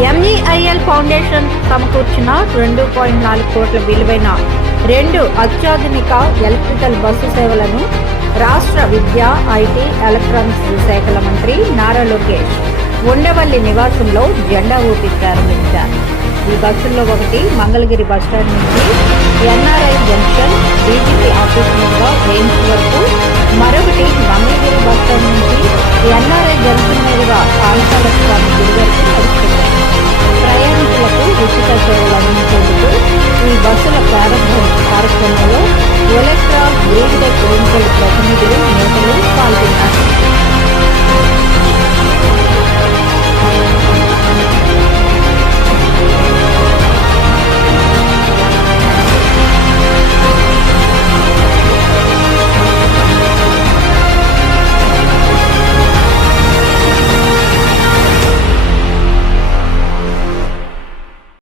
MEIL foundation సమకూర్చిన 2.4 కోట్ల విలువైన 2 అత్యాధునిక ఎలక్ట్రికల్ బస్సు సేవలను రాష్ట్ర విద్యా, ఐటీ, ఎలక్ట్రానిక్స్ శాఖల మంత్రి నారా లోకేష్ ఉండవల్లి నివాసంలో జెండా ఊపి ప్రారంభించారు. ఈ బస్సుల్లో ఒకటి మంగళగిరి బస్టాండ్ నుంచి ఎన్ఆర్ఐ జంక్షన్ డీజీపీ ఆఫీస్ మీదుగా ఎయిమ్స్ వరకు, మరొకటి మంగళగిరి బస్టాండ్ నుంచి ఎన్ఆర్ఐ జంక్షన్ మీదుగా పానకాల స్వామి గుడి వరకు నడుస్తున్నాయి. ప్రయాణికులకు ఉచిత సేవలు అందించేందుకు ఈ బస్సుల ప్రారంభ కార్యక్రమంలో ఎలక్ట్రా గ్రీన్ టెక్ లిమిటెడ్ ప్రతినిధులు నేతలు పాల్గొన్నారు.